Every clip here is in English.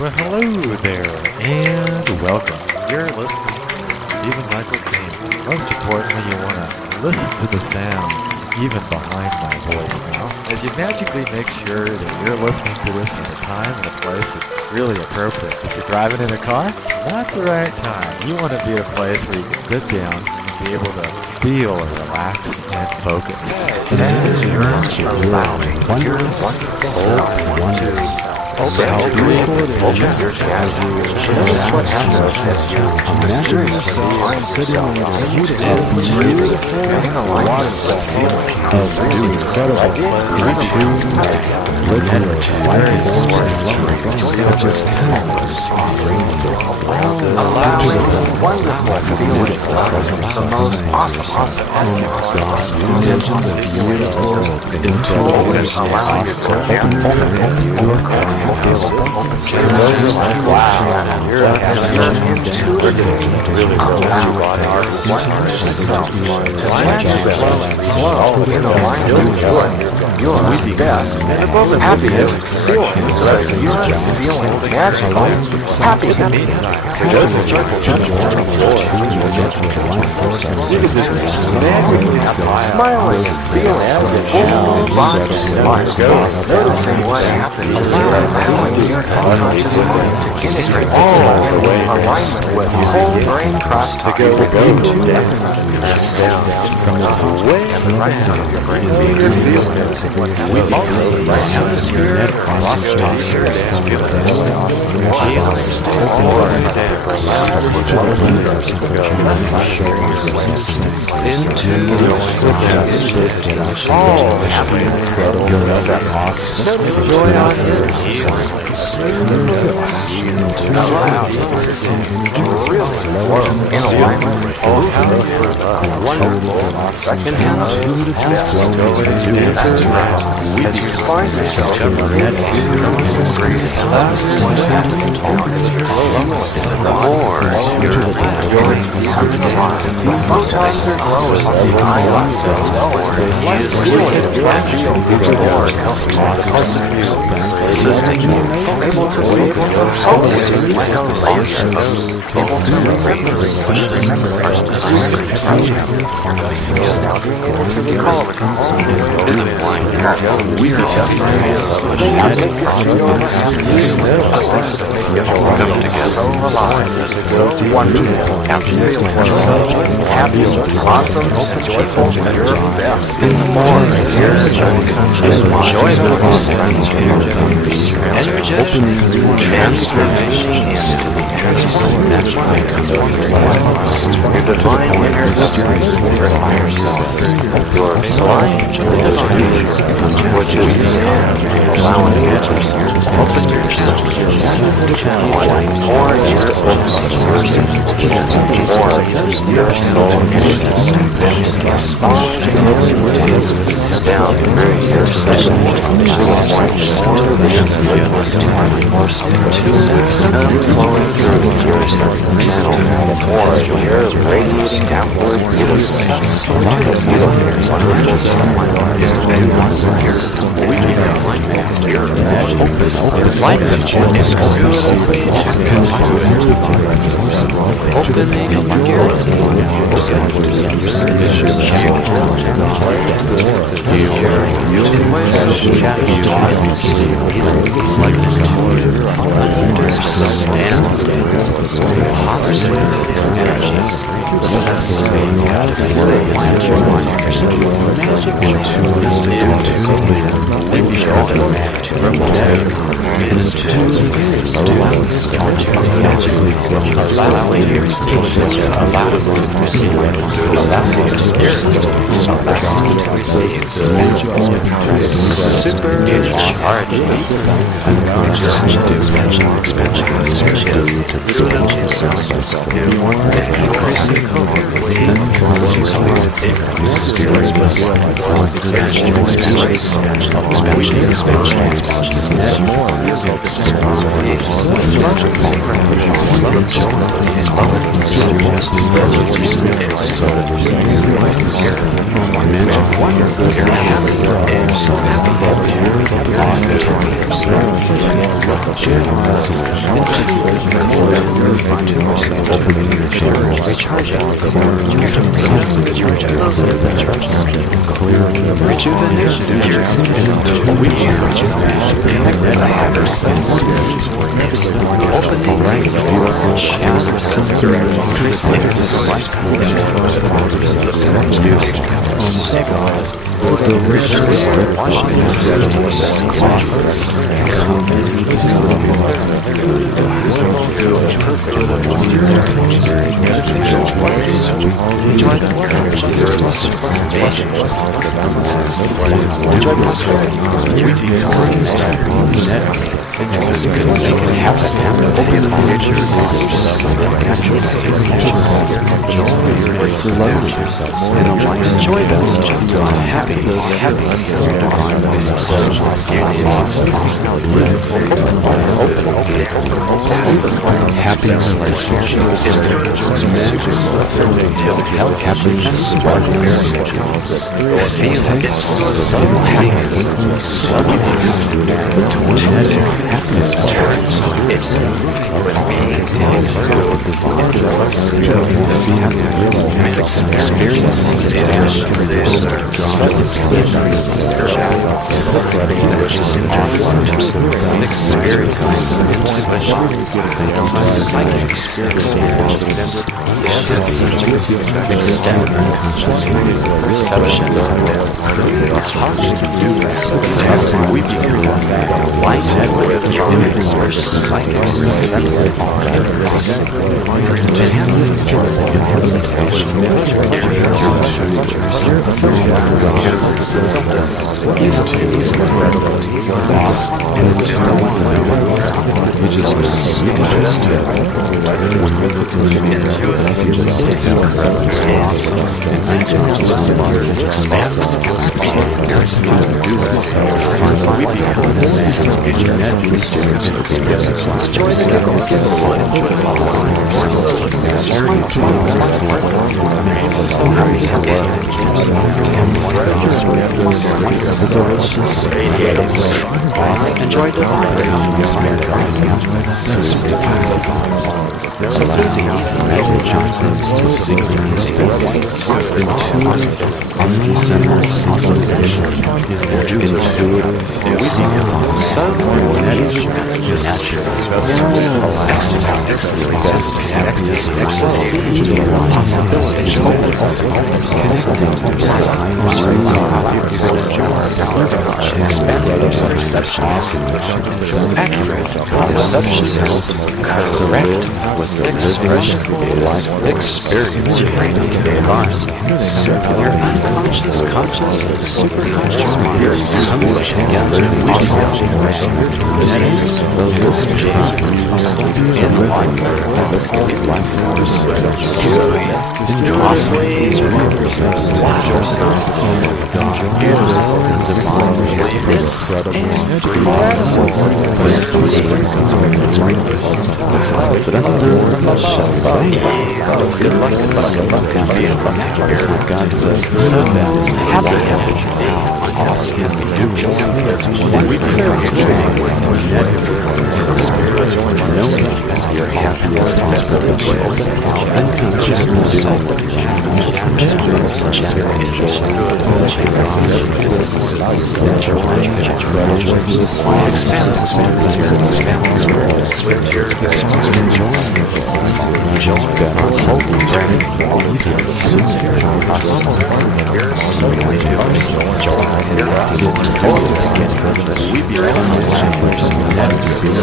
Well, hello there, and welcome. You're listening to Stephen Michael King. Most importantly, you want to listen to the sounds, even behind my voice now, as you magically make sure that you're listening to this in a time and a place that's really appropriate. If you're driving in a car, not the right time. You want to be at a place where you can sit down and be able to feel relaxed and focused. As you're allowing your wonderful self to open your chest. This is what happens as you mysteriously find yourself into breathing in alignment with feeling of doing allowing wonderful feelings of the most awesome allowing it to open your core. As you're intuitively allowing yourself to magically flow in alignment with your best, happiest feelings, so that you're feeling magical, happy, smiling and feeling full body life. Noticing what happens as you're allowing your unconscious mind to integrate in alignment with whole brain crosstalk into the down from the right side of your brain being still. Noticing what happens as the right hemisphere crosstalk all happiness, success, joy on earth. Allow to really flow in alignment with all wonderful, enhanced, that's right. As you find yourself in grace, the more you're having alive, the photons are glowing, the ions are flowing, assisting you, able to focus like a laser, able to remember able to recall the we are just so alive, so wonderful, happy, awesome, joyful, your best, more joyful, energetic, transformation, that's why it comes on your divine energy requires your blind what you allowing it to open your channel, or your down very your session, flowing through your channel, or you're radiating downwards to the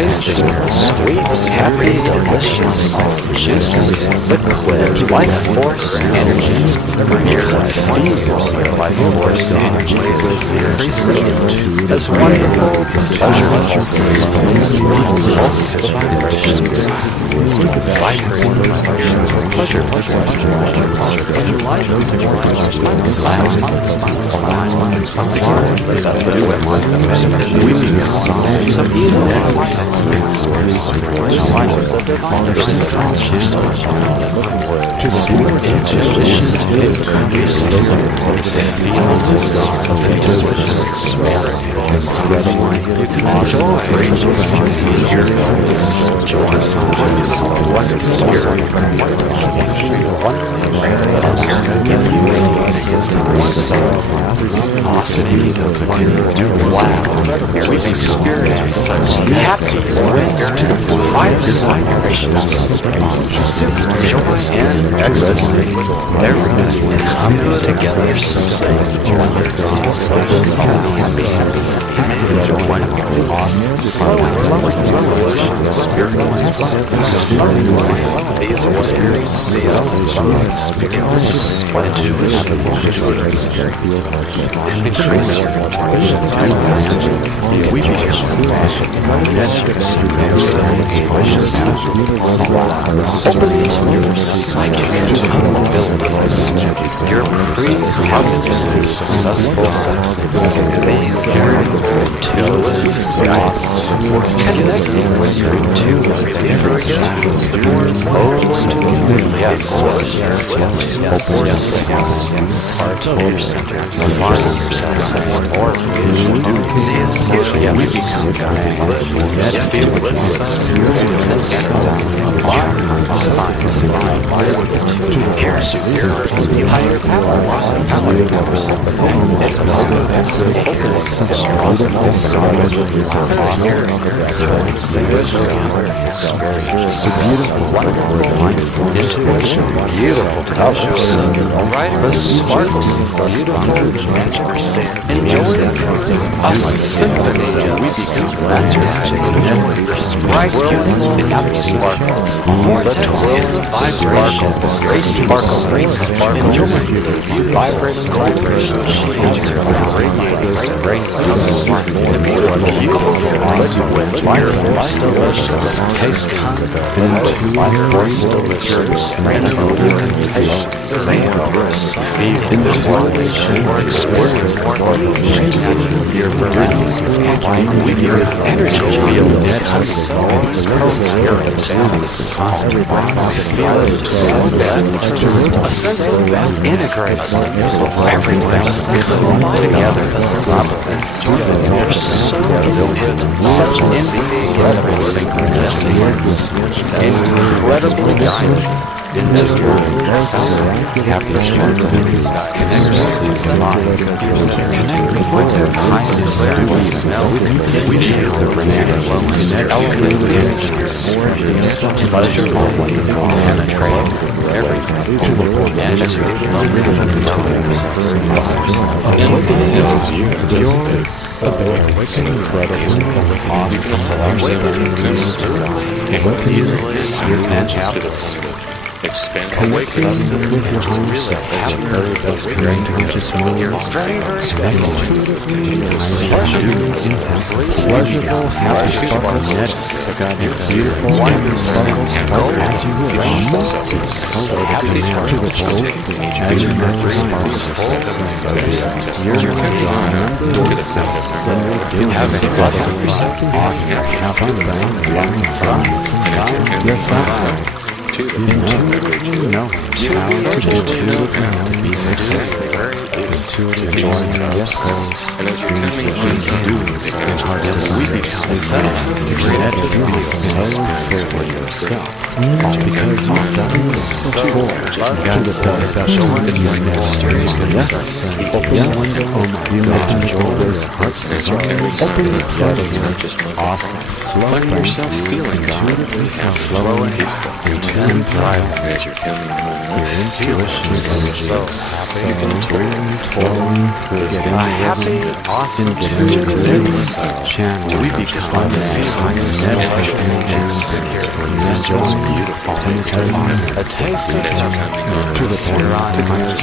Tasting sweet, happy, delicious, juicy, liquid, life force energy. Feel life force energy increasing as wonderful, pleasurable, pulse the vibrations, pleasure, some easily We experience such happy, vibrant vibrations, super joy and ecstasy. Everyone coming together, saying, your pre-cognitive successful sex connecting with your two favorite beautiful colors, the sparkles, the enjoy a symphony of that's bright sparkles, the twirl vibrations, enjoy the vibrating vibrations, delicious, taste delicious, and taste feel your energy feels a sense of integrates everything together. You're so incredibly guided. This world happy sparkles, connect with their highest we feel the pleasurable, penetrating everything, Connecting with your home self, that's great conscious mind, pleasurable, happy sparkles, beautiful, happy sparkles, as you wish, to the pole, as your mind sparkles, your mind have lots of fun, awesome, have fun, lots of fun, yes, that's right. Intuitively know how to be successful. Intuitively join your goals, dreams, and hard to become a sense of genetic feelings for yourself. Because you've done this before, God says special yes, open the window, you may enjoy this heart desires, open the pleasure, awesome, flow from you, intuitively flowing, and thriving as you're coming home. Your intuition is so happy, flowing through a happy, awesome, intuitive channel. We become magnetic energies for enjoying beautiful, a taste of to the point higher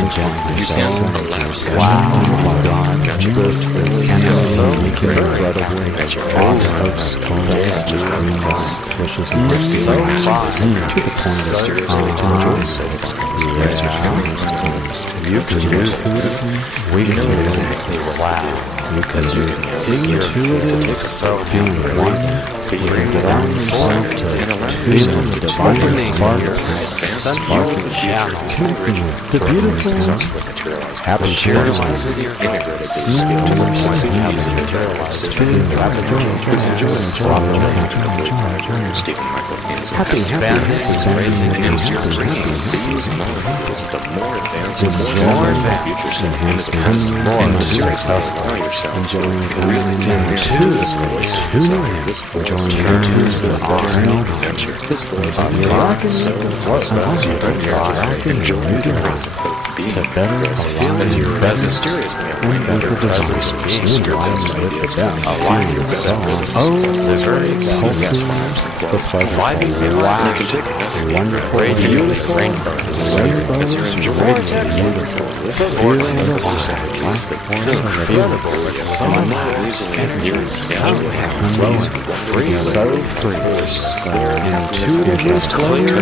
enjoying yourself. Wow, God, this is so incredibly awesome. Precious, so fun. To the point of You can use we can relax. You can use intuitive, feeling one, feeling down yourself to feeling the divine spark, connecting with the beautiful, happy materialized, feeling rapid joy, happy, expanding more advanced, enhanced, more successful, enjoying coming into enjoying turns that are rocking the flow, to better align with your presence and with the presence of being in alignment with the best, align yourself. Oh, the very pulses, the pleasure, wonderful, beautiful, rainbows, beautiful, feeling alive, incredible, flowing, free, so free, intuitive, clear,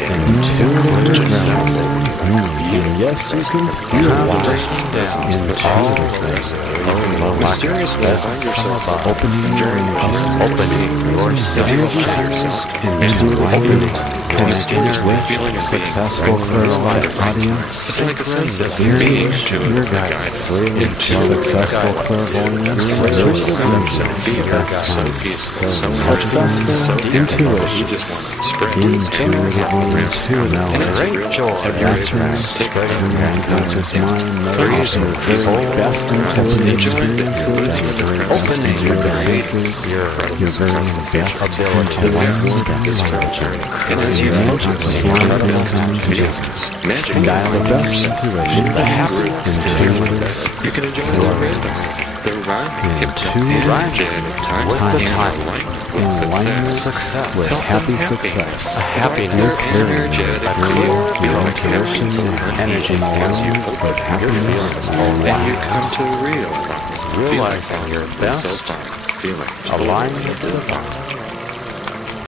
intuitive, and yes, you can feel it intuitively. Mysteriously, opening your senses into alignment, connecting with successful clairvoyant audience, hearing your guidance, successful clairvoyance, your senses, successful intuition, intuitively now. That's right. Your unconscious mind knows your very best intuitive experiences, your very best realizations, your very best intuitive knowledge. And as you unconscious mind goes into business, dial the best intuition, the habits, intuitives, you can enjoy the randoms, the with the timeline. In alignment, success, with happy success, a happiness, energetic, a clear intuition, energy flowing with happiness, then you come to realizing your best, alignment with the divine.